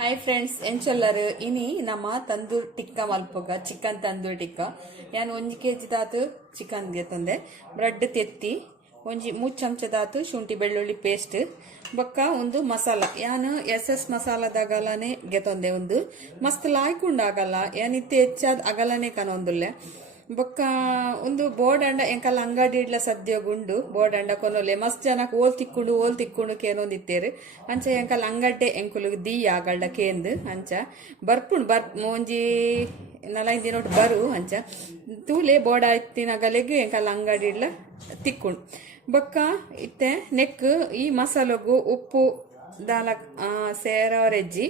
Hi friends ಎಂಚೊಲ್ಲರು ಇನಿ ನಮ್ಮ tandoor tikka ಮಲ್ಪಗ chicken tandoor tikka ಯಾನ್ 1 kg ದಾತು ಚಿಕನ್ಗೆ ತಂದೆ ಬ್ರೆಡ್ ತೆತ್ತಿ ಒಂಜಿ 3 ಚಮಚ ದಾತು ಶುಂಠಿ ಬೆಳ್ಳುಳ್ಳಿ ಪೇಸ್ಟ್ ಬೊಕ್ಕ ಒಂದು ಮಸಾಲ ಯಾನ್ ಎಸ್ ಮಸಾಲದಾಗಲನೆ ಗೆತೊಂದೆ ಒಂದು ಮಸ್ತ್ ಲಾಯ್ಕುಂಡಾಗಲ್ಲ ಯಾನ್ ಇತ್ತೆ ಹೆಚ್ಚಾದ ಅಗಲನೆ ಕನೊಂದುಲ್ಲೆ ಬೊಕ್ಕ ಒಂದು ಬೋರ್ಡ್ ಅಂಡ ಎಂಕಲ್ಲ ಅಂಗಡಿ ಇಡ್ಲ ಸದ್ಯ ಗುಂಡು ಬೋರ್ಡ್ ಅಂಡ ಕೊನೊಲೆ ಮಸ್ತ್ ಜನಕ್ಕೆ ಓಲ್ ತಿಕ್ಕೊಂಡು ಕೇನೊಂದಿತ್ತೇರು ಅಂಚ ಎಂಕಲ್ಲ ಅಂಗಡ್ಡೆ ಎಂಕುಲು ದಿ ಆಗಳ್ಳ ಕೇಂದು ಅಂಚ ಬರ್ಪುಂಡು ಒಂಜಿ 4 ದಿನ ಬರು ಅಂಚ ತೂಲೆ ಬೋರ್ಡ್ ಆಯ್ತಿನಗಲೆಗ್ ಎಂಕಲ್ಲ ಅಂಗಡಿ ಇಡ್ಲ ತಿಕ್ಕೊಂಡು ಬೊಕ್ಕ ಇತ್ತೆ ನೆಕ್ ಈ ಮಸಾಲಗು ಉಪ್ಪು ದಾಲ ಸೇರವರೆಜ್ಜಿ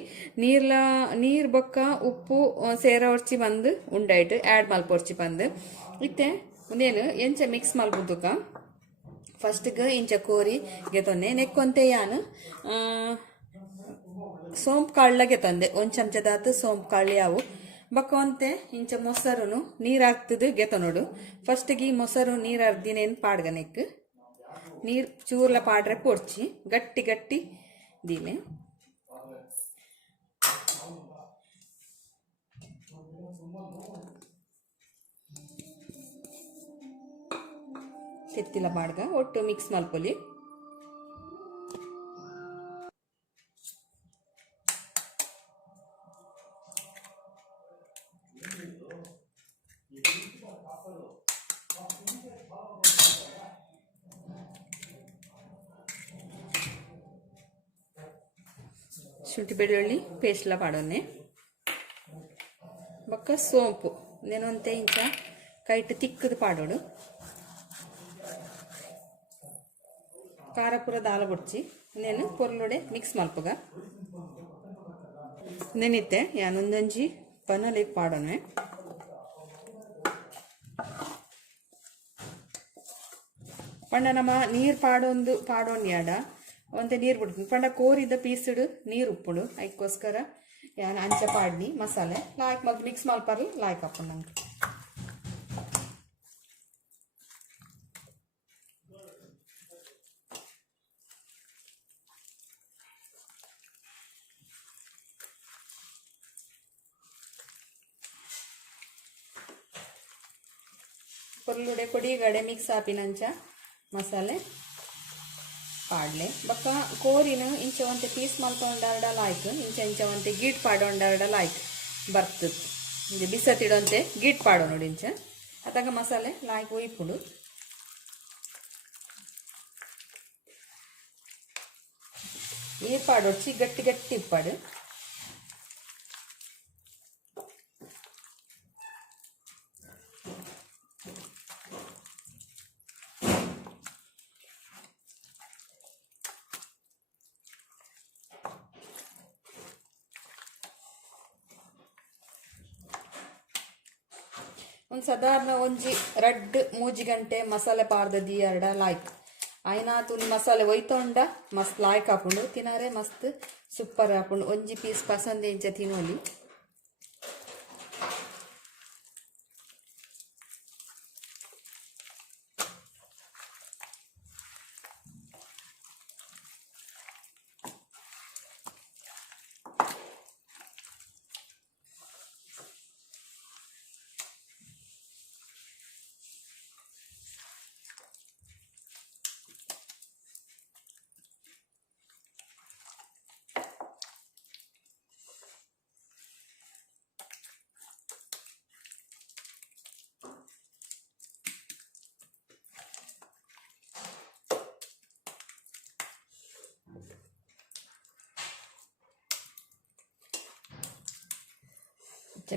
ನೀರ್ ಬೊಕ್ಕ ಉಪ್ಪು ಸೇರವರ್ಚಿ ಬಂದು ಉಂಡಾಯ್ತು ಆ್ಯಡ್ ಮಲ್ಪೊರ್ಚಿ ಬಂದು ಇತ್ತೆ ಉಂದೇನು ಎಂಚ ಮಿಕ್ಸ್ ಮಲ್ಪುದುಕ ಫಸ್ಟ್ಗೆ ಇಂಚ ಕೋರಿ ಗೆತೊಂದೆ ನೆಕ್ಕೊಂತೆ ಯಾನು ಸೋಂಪು ಕಾಳ್ಲ ಗೆತೊಂದೆ 1 ಚಮಚದಾತು ಸೋಂಪು ಕಾಳು ಯಾವು ಬೊಕ್ಕ ಒಂತೆ ಇಂಚ ಮೊಸರುನು ನೀರು ಹಾಕ್ತದು ಗೆತೊನೋಡು ಫಸ್ಟ್ಗೆ ಈ ಮೊಸರು ನೀರು ಅರ್ದಿನೇನು ಪಾಡ್ಗ ನೆಕ್ ನೀರು ಚೂರ್ಲ ಪಾಡ್ರೆ ಪೊಡ್ಚಿ ಗಟ್ಟಿ ದೀಲೆ ತೆತ್ತಿಲ ಬಾಡ್ಗ ಒಟ್ಟು ಮಿಕ್ಸ್ ಮಲ್ಪೊಲಿ ಶುಂಠಿ ಬೆಳ್ಳುಳ್ಳಿ ಪೇಸ್ಟ್ಲ ಪಾಡೋನೆ ಬೊಕ್ಕ ಸೋಂಪು ನೆನೊಂತೆ ಇಂಚ ಕೈಟ್ ತಿಕ್ಕದು ಪಾಡೋಡು ಖಾರ ಪೂರ ದಾಲ ಬೊಡ್ಚಿ ನೇನು ಪೊರ್ಲುಡೆ ಮಿಕ್ಸ್ ಮಲ್ಪಗ ನೆನಿತ್ತೆ ಯಾನೊಂದೊಂಜಿ ಪನಲೆಗ್ ಪಾಡೋನೆ ಪಂಡ ನಮ್ಮ ನೀರು ಪಾಡೋನ್ಯಾಡ ಒಂತೆ ನೀರು ಬಿಡ್ತೀನಿ ಪಂಡ ಕೋರಿದ ಪೀಸುಡು ನೀರು ಉಪ್ಪುಡು ಅದಕ್ಕೋಸ್ಕರ ಯಾನ್ ಅಂಚ ಪಾಡ್ನಿ ಮಸಾಲೆ ಲಾಯ್ಕ್ ಮಲ್ತು ಮಿಕ್ಸ್ ಮಲ್ಪರ್ಲಿ ಲಾಯ್ಕ್ ಹಾಕೊಂಡು ನಂಗೆ ಪೊರ್ಲುಡೆ ಕೊಡಿಗಡೆ ಮಿಕ್ಸ್ ಆಪಿನಂಚ ಮಸಾಲೆ ಪಾಡ್ಲೆ ಬೊಕ್ಕ ಕೋರಿನ ಇಂಚ ಒಂತೆ ಪೀಸ್ ಮಲ್ಕೊಂಡಾರ್ಡ ಲಾಯ್ಕ್ ಇಂಚ ಒಂತೆ ಗೀಟ್ ಪಾಡೋಂಡಾರ್ಡ ಲಾಯ್ಕ್ ಬರ್ತದ ಇಂಚ ಬಿಸತಿಡೊಂತೆ ಗೀಟ್ ಪಾಡೋ ನೋಡಿ ಇಂಚ ಅತ್ತಾಗ ಮಸಾಲೆ ಲಾಯ್ಕ್ ಒಯ್ಪುಡು ನೀರು ಪಾಡೊಡ್ಚಿ ಗಟ್ಟಿ ಇಪ್ಪಾಡು ಒಂದು ಸಾಧಾರಣ ಒಂಜಿ 2-3 ಗಂಟೆ ಮಸಾಲೆ ಪಾಡ್ದದಿ ಎರಡ ಲಾಯ್ಕ್ ಆಯ್ನ ತುನಿ ಮಸಾಲೆ ಒಯ್ತೊಂಡ ಮಸ್ತ್ ಲಾಯ್ಕ್ ಹಾಕೊಂಡು ತಿನಾರೆ ಮಸ್ತ್ ಸೂಪರ್ ಹಾಕೊಂಡು ಒಂಜಿ ಪೀಸ್ ಪಸಂದೆ ಇಂಚ ತಿನ್ನೋಲಿ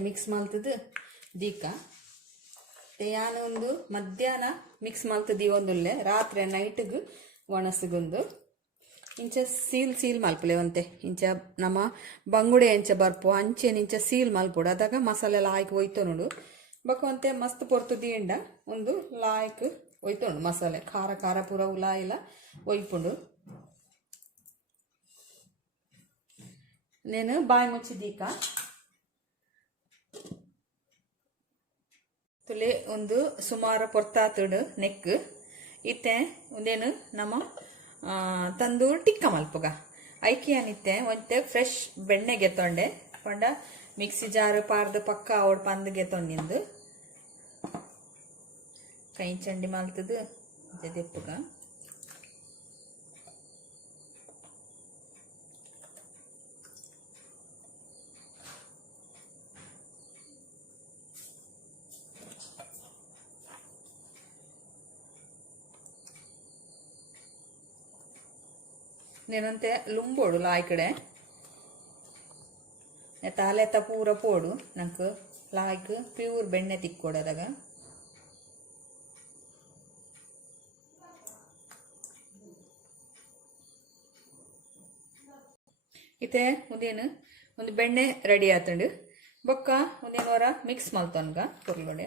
ಮಿಕ್ಸ್ ಮಲ್ತದು ದೀಕ ಯಾನ ಒಂದು ಮಧ್ಯಾಹ್ನ ಮಿಕ್ಸ್ ಮಲ್ತದಿ ಒಂದುಲ್ಲೆ ರಾತ್ರಿ ನೈಟ್ಗೆ ಒಣಸಗೊಂದು ಇಂಚ ಸೀಲ್ ಮಲ್ಪಲೆ ಒಂತೆ ಇಂಚ ನಮ್ಮ ಬಂಗುಡೆ ಎಂಚ ಬರ್ಪು ಅಂಚೆನ್ ಇಂಚ ಸೀಲ್ ಮಲ್ಪುಡು ಅದಾಗ ಮಸಾಲೆ ಲಾಯ್ಕ್ ಒಯ್ತು ನೋಡು ಬಕೊಂತೆ ಮಸ್ತ್ ಪೊರ್ತುದಿ ಎಂಡ ಒಂದು ಲಾಯ್ಕ್ ಒಯ್ತುಂಡು ಮಸಾಲೆ ಖಾರ ಪೂರ ಉಲಾಯಿಲ ಒಯ್ಪುಂಡು ನೇನು ಬಾಯಿ ಮುಚ್ಚಿದೀಕ ತುಲೆ ಒಂದು ಸುಮಾರು ಪೊರ್ತಾತುಡು ನೆಕ್ ಇತ್ತೆ ಒಂದೇನು ನಮ್ಮ ತಂದೂರ್ ಟಿಕ್ಕ ಮಲ್ಪುಗ ಐಕಿ ಅನಿತ್ತೆ ಒಂತೆ ಫ್ರೆಶ್ ಬೆಣ್ಣೆ ಗೆತ್ತೊಂಡೆ ಪಂಡ ಮಿಕ್ಸಿ ಜಾರ್ ಪಾರ್ದು ಪಕ್ಕ ಅವಡ್ ಪಂದ್ ಗೆತ್ತೊಂಡಿಂದು ಕೈ ಚಂಡಿ ಮಾಲ್ತದು ದೆಪ್ಪುಗ నేనంతే లుంబోడు లాయకడే ತಾಲೆತ ಪೂರ ಪೋಡು ನಂಗೆ ಲಾಯ್ಕ್ ಪ್ಯೂರ್ ಬೆಣ್ಣೆ ತಿಕ್ಕೊಡದಾಗ ಇತ್ತೆ ಉದೇನು ಒಂದು ಬೆಣ್ಣೆ ರೆಡಿ ಆತಂಡು ಬೊಕ್ಕ ಒಂದೇನೋರ ಮಿಕ್ಸ್ ಮಲ್ತನ್ಗ ಕುರ್ಲೊಡೆ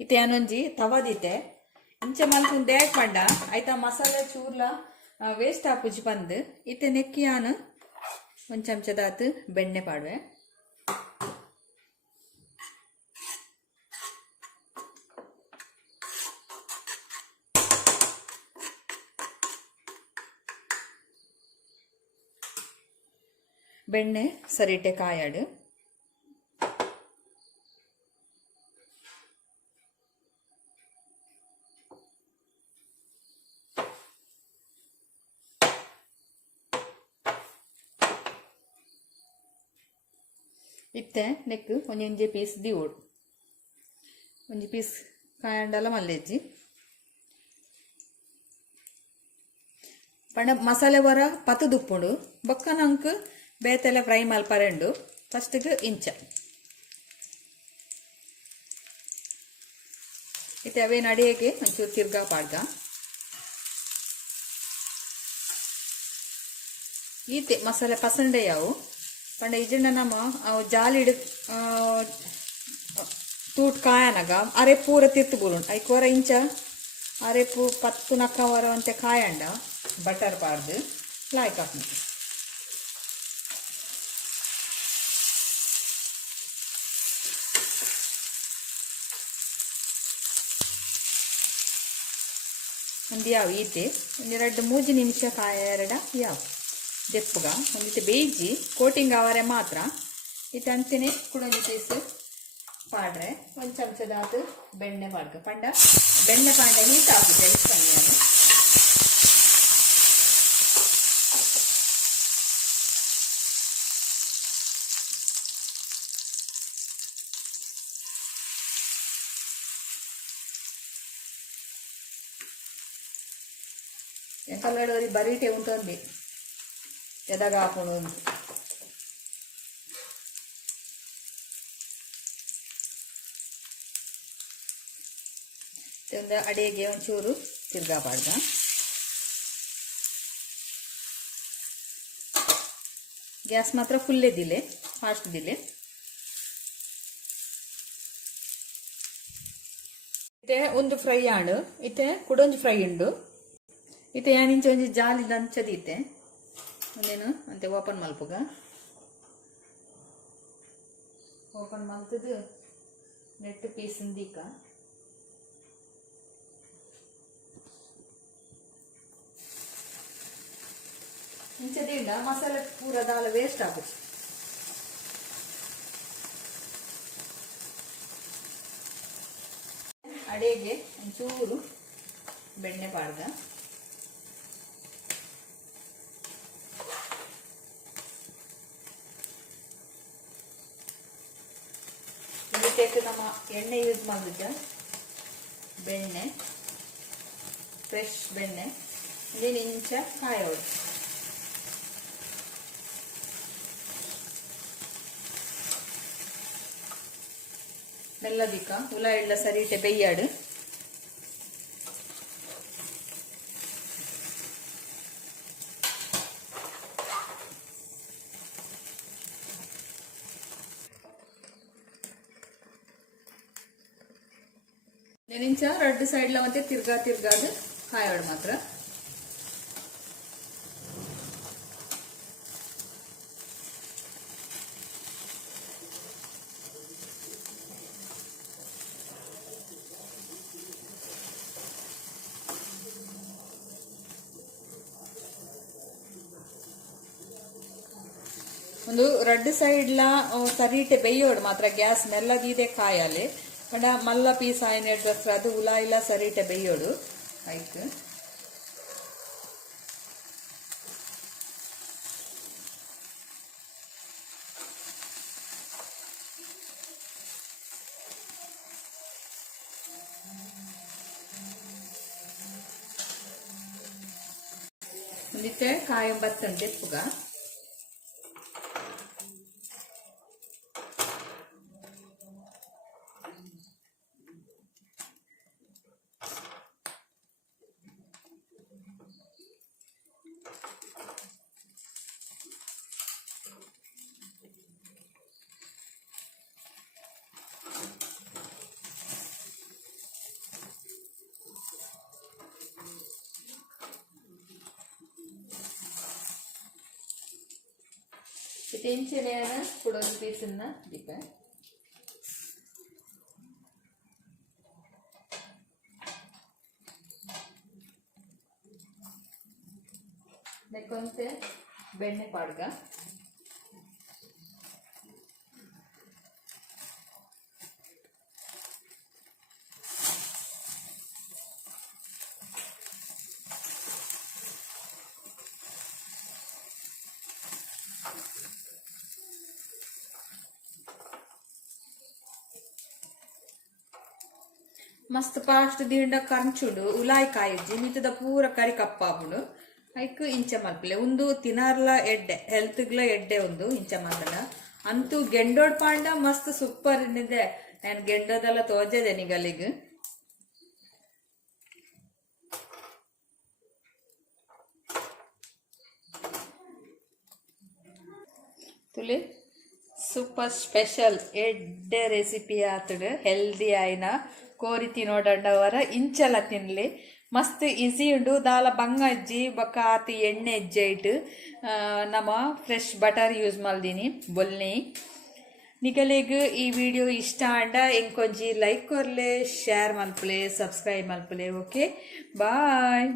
इते यानोंजी तवा दीते इंचे मल्कुन देक पंड आयता मसाला चूर्ला वेस्ट आपुजी पंद इते नेक्की यान ಒಂದು ಚಮಚದಾತು ಬೆಣ್ಣೆ ಪಾಡುವೆ ಬೆಣ್ಣೆ ಸರಿಟೆ ಕಾಯಾಡು इत्ते नेक्क ಒಂಜಿ ಪೀಸ್ ದಿವೋಡು ಒಂಜಿ ಪೀಸ್ ಕಾಯಂಡಲ ಮಲ್ಲೆಜ್ಜಿ ಪಂಡ ಮಸಾಲೆ ವರ ಪತ್ತು ದುಪ್ಪುಡು ಬೊಕ್ಕ ನಂಕ್ ಬೇತೆಲೆ ಫ್ರೈ ಮಲ್ಪರೆಂಡು ಫಸ್ಟ್ಗೆ ಇಂಚ ಇತ್ತೆ ಅವೇ ನಡಿಯಕ್ಕೆ ಒಂಚೂರು ತಿರ್ಗಾ ಪಾಡ್ಗ ಈತೆ ಮಸಾಲೆ ಪಸಂಡೆ ಯಾವು पंड इजंड नम जालिड तूट कायनग अरे पूर तिर्त बुरुण ऐकोर इंच अरे पू पत्तु नक्क वर अंते कायंड बटर पार्द लायक हाकु ಒಂದಿ ಯಾವ ಈತೆ ಒಂದು 2-3 ನಿಮಿಷ ಕಾಯರಡ ಯಾವ ದೆಪ್ಪುಗ ಒಂದಿಟ್ಟು ಬೇಯಿಸಿ ಕೋಟಿಂಗ್ ಆವರೆ ಮಾತ್ರ ಇತ್ತು ಅಂತೆಯೇ ಕುಡೊಂದು ಪೀಸ್ ಪಾಡ್ರೆ ಒಂದು ಚಮಚದಾತು ಬೆಣ್ಣೆ ಪಾಡ್ಕ ಪಂಡ ಬೆಣ್ಣೆ ಪಾಂಡ ಹೀಟ್ ಹಾಕಿದೆ ಇಷ್ಟಂಗೆ ఎంకల్లడి బరీటే ఉంటుంది ಎದಗಾಪುಣು ಒಂದು ಅಡಿಗೆ ಒಂಚೂರು ತಿರ್ಗಾ ಪಾಡ್ದ ಗ್ಯಾಸ್ ಮಾತ್ರ ಫುಲ್ಲೇ ದಿಲೆ ಫಾಸ್ಟ್ ದಿಲೆ ಇತ್ತೆ ಒಂದು ಫ್ರೈ ಆಂಡು ಇತ್ತೆ ಕುಡೊಂಜಿ ಫ್ರೈ ಉಂಡು ಇತ್ತೆ ಯಾನಿಂಚ ಒಂಜಿ ಜಾಲಿ ದಂಚದೀತೆ ಒಂದೇನು ಅಂತೆ ಓಪನ್ ಮಲ್ಪುಗ ಓಪನ್ ಮಲ್ತದು ನೆಟ್ ಪೀಸ್ ದೀಕ ಇಂಚದಿಂದ ಮಸಾಲೆ ಪೂರ ದಾಲ ವೇಸ್ಟ್ ಆಗುತ್ತೆ ಅಡೆಗೆ ಒಂಚೂರು ಬೆಣ್ಣೆ ಪಾಡ್ದ ನಮ್ಮ ಎಣ್ಣೆ ಯೂಸ್ ಮಾಡಿದ್ದ ಬೆಣ್ಣೆ ಫ್ರೆಶ್ ಬೆಣ್ಣೆ ಇದೀನಿ ಇಂಚ ಕಾಯೋಡು ಮೆಲ್ಲದಿಕ್ಕ ಹುಲ ಎಲ್ಲ ಸರಿಟೆ ಬೇಯ್ಯಾಡು ನೆನಿಂಚ ರೆಡ್ ಸೈಡ್ಲ ಮತ್ತೆ ತಿರ್ಗಾದು ಕಾಯೋಡು ಮಾತ್ರ. ಒಂದು ರೆಡ್ ಸೈಡ್ಲ ಸರಿಟೆ ಬೇಯೋಡು ಮಾತ್ರ ಗ್ಯಾಸ್ ಮೆಲ್ಲದಿದೆ ಕಾಯಲೆ ಕಡ ಮಲ್ಲ ಪೀಸ್ ಆಯ್ನ ಎಡ್ರಸ್ರ ಅದು ಉಲಾ ಇಲ್ಲ ಸರಿಟೆ ಬೇಯೋಡು ಆಯ್ತು. ಒಂದಿತ್ತೆ ಕಾಯಂ ಬತ್ತುಂಟು ಎಪ್ಪುಗ ತೆಂಚೆಲೆಯನ್ನು ಕೊಡೋದು ಪೀಸನ್ನ ದೀಪ ನೆಕ್ಕೊಂತೆ ಬೆಣ್ಣೆ ಪಾಡ್ಗ ಮಸ್ತ್ ಫಾಸ್ಟ್ ದಿಂಡ ಕಂಚುಡು ಉಲಾಯಿ ಕಾಯಿಜ್ಜಿ ಮಿತ್ತದ ಪೂರ ಕರಿ ಕಪ್ಪಾಪುಡು ಐಕ್ ಇಂಚ ಮಲ್ಪಲೆ ಒಂದು ತಿನಾರ್ಲ ಎಡ್ಡೆ ಹೆಲ್ತ್ಗ್ಲ ಎಡ್ಡೆ ಒಂದು ಇಂಚ ಮಂದನ ಅಂತೂ ಗೆಂಡೋಡ್ ಪಾಂಡ ಮಸ್ತ್ ಸೂಪರ್ ಇದೆ. ನಾನು ಗೆಂಡೋದೆಲ್ಲ ತೋಜದೆ ನಿಗಲಿಗ್ ತುಲಿ ಸೂಪರ್ ಸ್ಪೆಷಲ್ ಎಡ್ಡೆ ರೆಸಿಪಿ ಆತುಡು ಹೆಲ್ದಿ ಆಯ್ನ ಕೋರಿ ತಿನ್ನೋಡವರ ಇಂಚಲ ತಿನ್ಲಿ ಮಸ್ತ್ ಈಸಿ ಉಂಡು ದಾಲ ಬಂಗ ಅಜ್ಜಿ ಬೊಕ್ಕ ಆತು ಎಣ್ಣೆ ಹೆಜ್ಜೆ ಇಟ್ಟು ನಮ್ಮ ಫ್ರೆಶ್ ಬಟರ್ ಯೂಸ್ ಮಲ್ದಿನಿ ಬೊಲ್ನಿ ನಿಗಲಿಗ್ ಈ ವಿಡಿಯೋ ಇಷ್ಟ ಆಂಡ ಎಂಕೊಂಜಿ ಲೈಕ್ ಕೊರ್ಲೆ ಶೇರ್ ಮಲ್ಪಲೆ ಸಬ್ಸ್ಕ್ರೈಬ್ ಮಲ್ಪಲೆ. ಓಕೆ ಬಾಯ್.